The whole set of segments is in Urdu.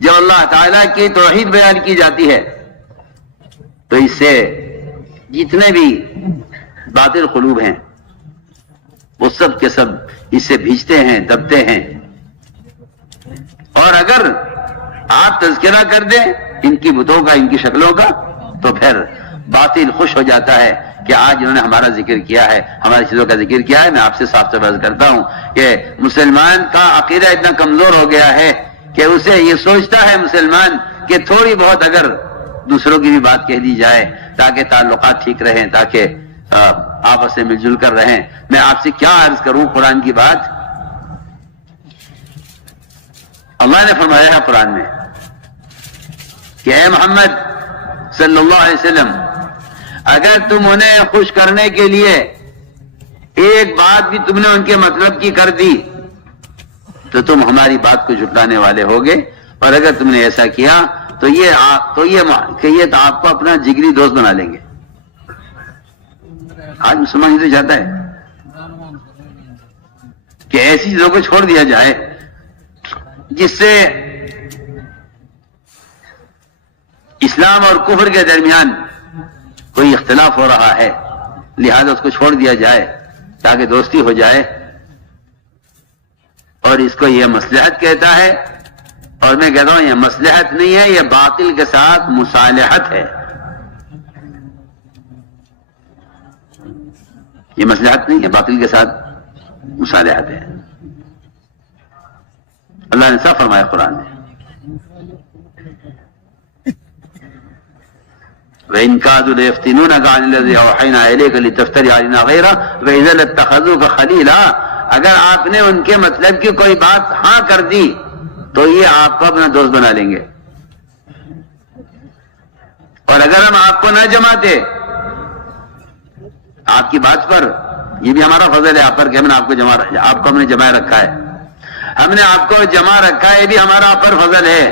جب اللہ تعالیٰ کی توحید بیان کی جاتی ہے تو اس سے جتنے بھی باطل قلوب ہیں وہ سب کے سب اس سے بھیجتے ہیں، دبتے ہیں. اور اگر آپ تذکرہ کر دیں ان کی بتوں کا، ان کی شکلوں کا، تو پھر باطل خوش ہو جاتا ہے کہ آج انہوں نے ہمارا ذکر کیا ہے، ہماری چیزوں کا ذکر کیا ہے. میں آپ سے صاف صاف عرض کرتا ہوں کہ مسلمان کا عقیدہ اتنا کمزور ہو گیا ہے کہ اسے یہ سوچتا ہے مسلمان کہ تھوڑی بہت اگر دوسروں کی بھی بات کہہ دی جائے تاکہ تعلقات ٹھیک رہیں، تاکہ آپس میں مل جل کر رہیں. میں آپ سے کیا عرض کروں قرآن کی بات. اللہ نے فرمایا ہے قرآن میں کہ اے محمد صلی اللہ علیہ وسلم، اگر تم انہیں خوش کرنے کے لیے ایک بات بھی تم نے ان کے مطلب کی کر دی تو تم ہماری بات کو جھٹلانے والے ہوگے، اور اگر تم نے ایسا کیا تو یہ آپ کو اپنا جگری دوست بنا لیں گے. آج مسلمان یہ تو چاہتا ہے کہ ایسی چیزوں کو چھوڑ دیا جائے جس سے اسلام اور کفر کے درمیان کوئی اختلاف ہو رہا ہے، لہذا اس کو چھوڑ دیا جائے تاکہ دوستی ہو جائے. اور اس کو یہ مصلحت کہتا ہے، اور میں کہتا ہوں یہ مصلحت نہیں ہے، یہ باطل کے ساتھ مصالحت ہے. یہ مصلحت نہیں ہے، باطل کے ساتھ مصالحت ہے. اللہ نے صاف فرمایا قرآن میں وَإِن كَادُوا لَيَفْتِنُونَكَ عَنِ الَّذِي أَوْحَيْنَا إِلَيْكَ لِتَفْتَرِيَ عَلَيْنَا غَيْرَهُ وَإِذًا لَاتَّخَذُوكَ خَلِيلًا. اگر آپ نے ان کے مطلب کی کوئی بات ہاں کر دی تو یہ آپ کو اپنا دوست بنا لیں گے، اور اگر ہم آپ کو نہ جماتے آپ کی بات پر، یہ بھی ہمارا فضل ہے آپ پر کہ ہم نے آپ کو ہم نے جمائے رکھا ہے، ہم نے آپ کو جمع رکھا ہے، یہ بھی ہمارا آپ پر فضل ہے.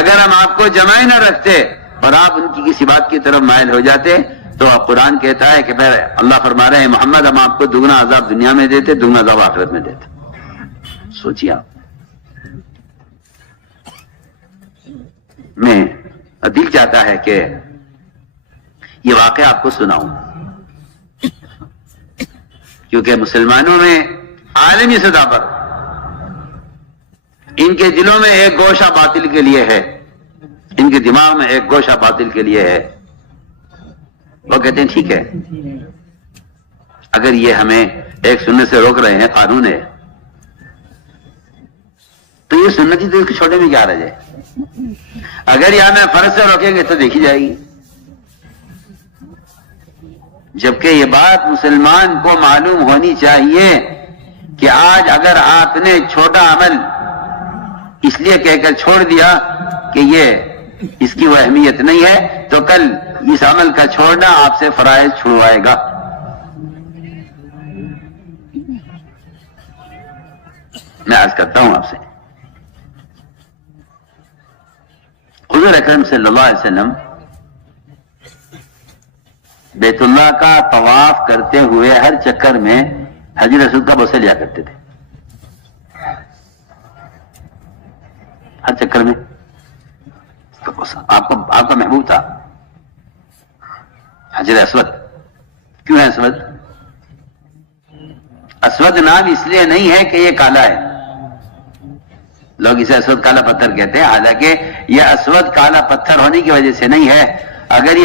اگر ہم آپ کو جمائے نہ رکھتے اور آپ ان کی کسی بات کی طرف مائل ہو جاتے تو قرآن کہتا ہے کہ اللہ فرما رہے ہیں محمد ہم آپ کو دگنا عذاب دنیا میں دیتے، دگنا عذاب آخرت میں دیتے. سوچیے آپ. میں دل چاہتا ہے کہ یہ واقعہ آپ کو سناؤں، کیونکہ مسلمانوں میں عالمی سطح پر ان کے دلوں میں ایک گوشہ باطل کے لیے ہے، ان کے دماغ میں ایک گوشہ باطل کے لیے ہے. وہ کہتے ہیں ٹھیک ہے اگر یہ ہمیں ایک سننے سے روک رہے ہیں، قانون ہے، تو یہ سنتی تو اس کے چھوٹے میں کیا رہ جائے. اگر یہ ہمیں فرض سے روکیں گے تو دیکھی جائے گی. جبکہ یہ بات مسلمان کو معلوم ہونی چاہیے کہ آج اگر آپ نے چھوٹا عمل اس لیے کہہ کر چھوڑ دیا کہ یہ اس کی وہ اہمیت نہیں ہے تو کل اس عمل کا چھوڑنا آپ سے فرائض چھڑوائے گا. میں عرض کرتا ہوں آپ سے، حضور اکرم صلی اللہ علیہ وسلم بیت اللہ کا طواف کرتے ہوئے ہر چکر میں حجر اسود کا بوسہ لیا کرتے تھے. ہر چکر میں آپ کا محبوب تھا حجر اسود. کیوں ہے اسود؟ اسود نام اس لیے نہیں ہے کہ یہ کالا ہے، لوگ اسے اسود کالا پتھر کہتے ہیں، حالانکہ یہ اسود کالا پتھر ہونے کی وجہ سے نہیں ہے. اگر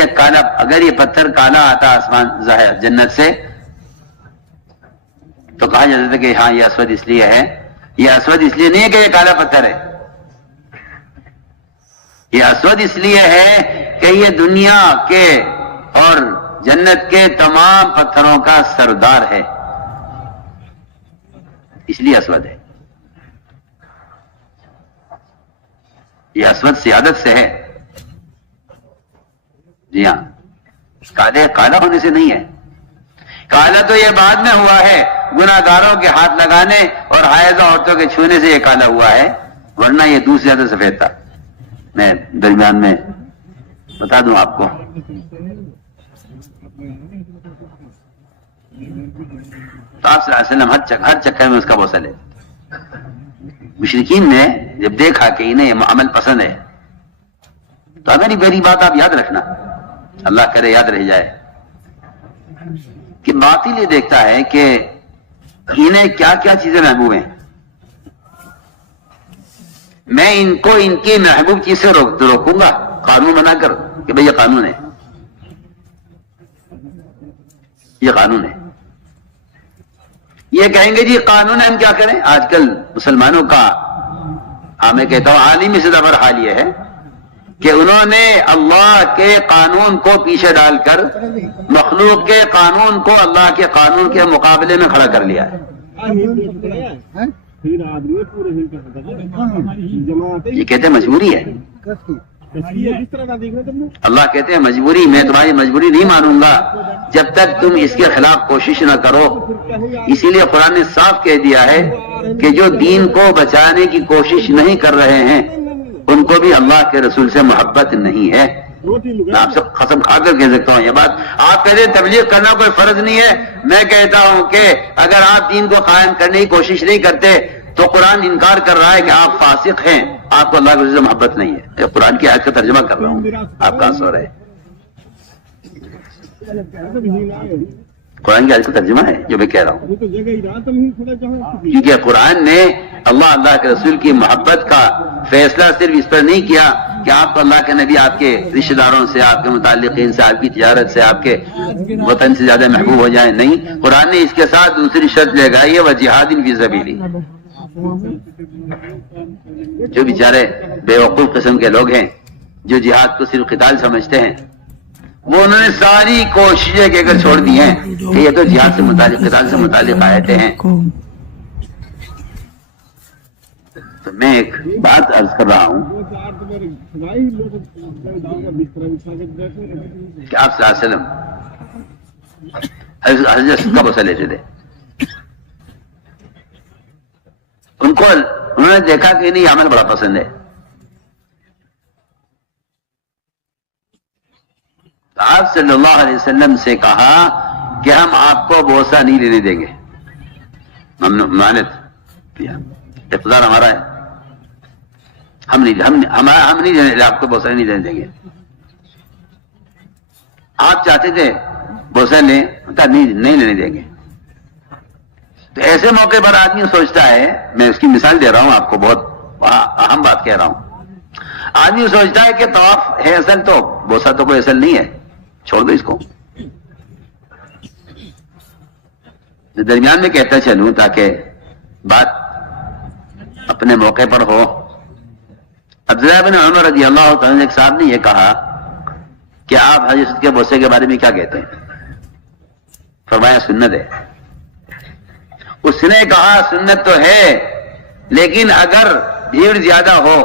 یہ پتھر کالا آتا آسمان ظاہر جنت سے تو کہا جاتا تھا کہ ہاں یہ اسود اس لیے ہے. یہ اسود اس لیے نہیں ہے کہ یہ کالا پتھر ہے، یہ اسود اس لیے ہے کہ یہ دنیا کے اور جنت کے تمام پتھروں کا سردار ہے، اس لیے اسود ہے. یہ اسود سیادت سے ہے. جی ہاں، کالا ہونے سے نہیں ہے. کالا تو یہ بعد میں ہوا ہے، گناہ گاروں کے ہاتھ لگانے اور حائضہ عورتوں کے چھونے سے یہ کالا ہوا ہے، ورنہ یہ دور سے زیادہ سفید تھا. میں درمیان میں بتا دوں آپ کو، تو آپ صلی اللہ علیہ وسلم ہر چکر میں اس کا بوسہ لے. مشرکین نے جب دیکھا کہ انہیں عمل پسند ہے تو میری میری بات آپ یاد رکھنا، اللہ کرے یاد رہ جائے، کہ باطل یہ دیکھتا ہے کہ انہیں کیا کیا چیزیں محبوب ہیں، میں ان کو ان کی محبوب چیز سے روکوں گا قانون بنا کر کہ بھئی یہ قانون ہے، یہ قانون ہے، یہ کہیں گے جی قانون ہے ہم کیا کریں۔ آج کل مسلمانوں کا میں کہتا ہوں عالمی سطح پر حال یہ ہے کہ انہوں نے اللہ کے قانون کو پیچھے ڈال کر مخلوق کے قانون کو اللہ کے قانون کے مقابلے میں کھڑا کر لیا ہے۔ یہ کہتے ہیں مجبوری ہے، اللہ کہتے ہیں مجبوری، میں تمہاری مجبوری نہیں مانوں گا جب تک تم اس کے خلاف کوشش نہ کرو۔ اسی لیے قرآن نے صاف کہہ دیا ہے کہ جو دین کو بچانے کی کوشش نہیں کر رہے ہیں ان کو بھی اللہ کے رسول سے محبت نہیں ہے۔ میں آپ سے قسم کھا کر کہہ سکتا ہوں یہ بات۔ آپ کہتے ہیں تبلیغ کرنا کوئی فرض نہیں ہے، میں کہتا ہوں کہ اگر آپ دین کو قائم کرنے کی کوشش نہیں کرتے تو قرآن انکار کر رہا ہے کہ آپ فاسق ہیں، آپ کو اللہ کے رسول سے محبت نہیں ہے۔ یہ قرآن کی آیت کا ترجمہ کر رہا ہوں، آپ کہاں سو رہے ہیں؟ قرآن کی آیت کا ترجمہ ہے جو میں کہہ رہا ہوں، کیونکہ قرآن نے اللہ کے رسول کی محبت کا فیصلہ صرف اس پر نہیں کیا کہ آپ کو اللہ کے نبی آپ کے رشتہ داروں سے، آپ کے متعلقین سے، آپ کی تجارت سے، آپ کے وطن سے زیادہ محبوب ہو جائیں، نہیں، قرآن نے اس کے ساتھ دوسری شرط لگائی ہے وجہاد فی سبیلی۔ جو بیچارے بے وقوف قسم کے لوگ ہیں جو جہاد کو صرف قتال سمجھتے ہیں، وہ انہوں نے ساری کوششیں کہہ کر چھوڑ دی ہیں کہ یہ تو جہاد سے متعلق، قتال سے متعلق آیتیں ہیں۔ تو میں ایک بات عرض کر رہا ہوں کہ آپ صلی اللہ علیہ وسلم حضرت کب اسے لیتے تھے، انہوں نے دیکھا کہ نہیں عمل بڑا پسند ہے، تو آپ صلی اللہ علیہ وسلم سے کہا کہ ہم آپ کو بوسہ نہیں لینے دیں گے، ممانعت کیا، اقتدار ہمارا ہے، ہم نہیں آپ کو بوسہ نہیں لینے دیں گے۔ آپ چاہتے تھے بوسہ لیں، نہیں لینے دیں گے۔ تو ایسے موقع پر آدمی سوچتا ہے، میں اس کی مثال دے رہا ہوں آپ کو، بہت اہم بات کہہ رہا ہوں، آدمی سوچتا ہے کہ طواف ہے اصل، تو بوسہ تو کوئی اصل نہیں ہے، چھوڑ دو اس کو۔ درمیان میں کہتا چلوں تاکہ بات اپنے موقع پر ہو۔ عبداللہ بن عمر رضی اللہ تعالیٰ عنہ ایک صاحب نے یہ کہا کہ آپ حضرت کے بوسے کے بارے میں کیا کہتے ہیں؟ فرمایا سنت ہے۔ اس نے کہا سنت تو ہے لیکن اگر بھیڑ زیادہ ہو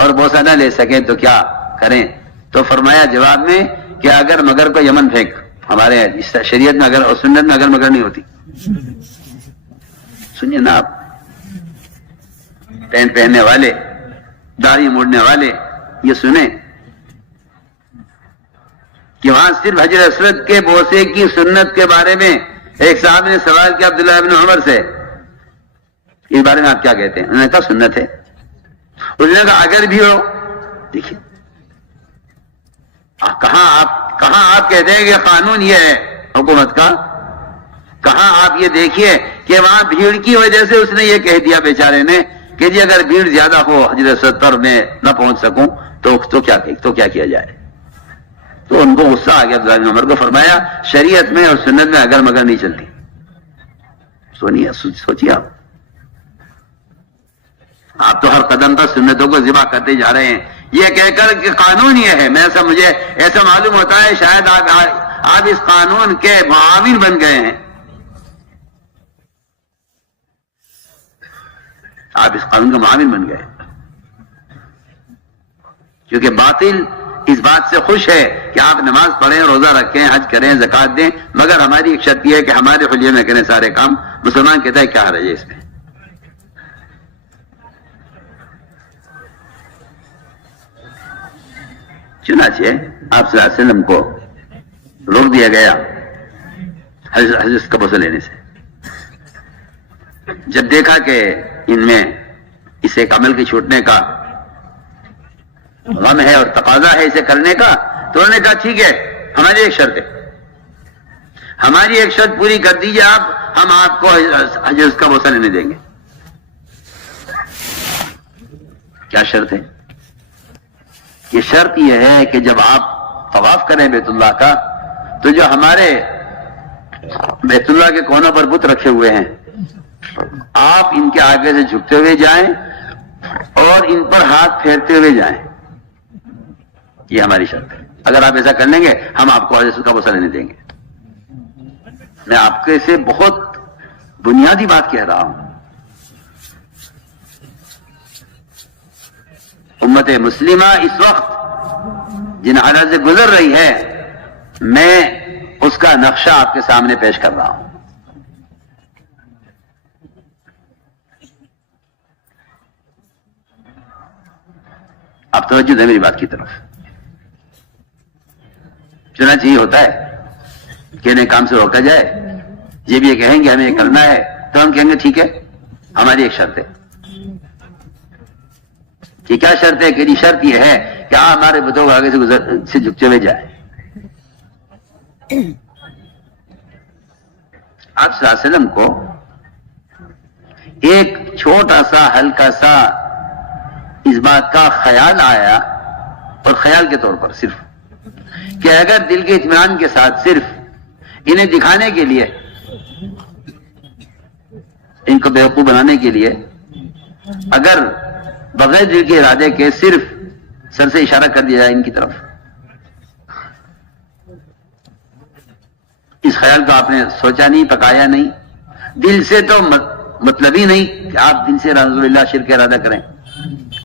اور بوسہ نہ لے سکیں تو کیا کریں؟ تو فرمایا جواب میں کہ اگر مگر کو یمن پھینک، ہمارے شریعت میں اگر اور سنت میں اگر مگر نہیں ہوتی۔ سنیے نا آپ، پینٹ پہننے والے، داڑھی موڑنے والے، یہ سنیں کہ وہاں صرف حجر اسود کے بوسے کی سنت کے بارے میں ایک صاحب نے سوال کیا عبداللہ بن عمر سے، اس بارے میں آپ کیا کہتے ہیں؟ انہوں نے کہا سنت ہے۔ اس نے کہا اگر بھی ہو، دیکھیے کہاں آپ کہتے ہیں کہ قانون یہ ہے حکومت کا، کہاں آپ یہ دیکھیے کہ وہاں بھیڑ کی وجہ سے اس نے یہ کہہ دیا بیچارے نے کہ جی اگر بھیڑ زیادہ ہو حجر اسود پر میں نہ پہنچ سکوں تو کیا کیا جائے؟ تو ان کو غصہ آ گیا عبداللہ بن عمر کو، فرمایا شریعت میں اور سنت میں اگر مگر نہیں چلتی۔ سوچیے آپ تو ہر قدم پر سنتوں کو ذبح کرتے جا رہے ہیں، یہ کہہ کر کہ قانون یہ ہے۔ مجھے ایسا معلوم ہوتا ہے شاید آپ اس قانون کے معاون بن گئے ہیں، آپ اس قانون کے معاون بن گئے، کیونکہ باطل اس بات سے خوش ہے کہ آپ نماز پڑھیں، روزہ رکھیں، حج کریں، زکات دیں، مگر ہماری ایک شرط یہ ہے کہ ہمارے حلیے میں کریں سارے کام۔ مسلمان کہتا ہے کیا حرج ہے اس میں؟ چنانچہ آپ صلی اللہ علیہ وسلم کو روک دیا گیا حضرت کا بوسہ لینے سے۔ جب دیکھا کہ ان میں اسے ایک عمل کے چھوٹنے کا غم ہے اور تقاضا ہے اسے کرنے کا، تو انہوں نے کہا ٹھیک ہے، ہماری ایک شرط ہے، ہماری ایک شرط پوری کر دیجیے آپ، ہم آپ کو حج کا بوسہ لینے دیں گے۔ کیا شرط ہے؟ یہ شرط یہ ہے کہ جب آپ طواف کریں بیت اللہ کا، تو جو ہمارے بیت اللہ کے کونوں پر بت رکھے ہوئے ہیں، آپ ان کے آگے سے جھکتے ہوئے جائیں اور ان پر ہاتھ پھیرتے ہوئے جائیں، یہ ہماری شرط ہے۔ اگر آپ ایسا کر لیں گے ہم آپ کو حج کا بوسہ لینے دیں گے۔ میں آپ کے سے بہت بنیادی بات کہہ رہا ہوں، امت مسلمہ اس وقت جن حالات سے گزر رہی ہے، میں اس کا نقشہ آپ کے سامنے پیش کر رہا ہوں۔ اب توجہ دیں میری بات کی طرف۔ چنانچہ یہ ہوتا ہے کہ انہیں کام سے روکا جائے، یہ بھی یہ کہیں گے ہمیں یہ کرنا ہے، تو ہم کہیں گے ٹھیک ہے، ہماری ایک شرط ہے۔ کہ کیا شرط ہے؟ کہ شرط یہ ہے کہ آپ ہمارے بتوں آگے سے جھکتے ہوئے جائیں۔ آپ صلی اللہ علیہ وسلم کو ایک چھوٹا سا ہلکا سا اس بات کا خیال آیا، اور خیال کے طور پر صرف کہ اگر دل کے اطمینان کے ساتھ صرف انہیں دکھانے کے لیے، ان کو بیوقوف بنانے کے لیے، اگر بغیر دل کے ارادے کے صرف سر سے اشارہ کر دیا جائے ان کی طرف، اس خیال کو آپ نے سوچا نہیں، پکایا نہیں، دل سے تو مطلب ہی نہیں کہ آپ دل سے رسول اللہ شرک ارادہ کریں۔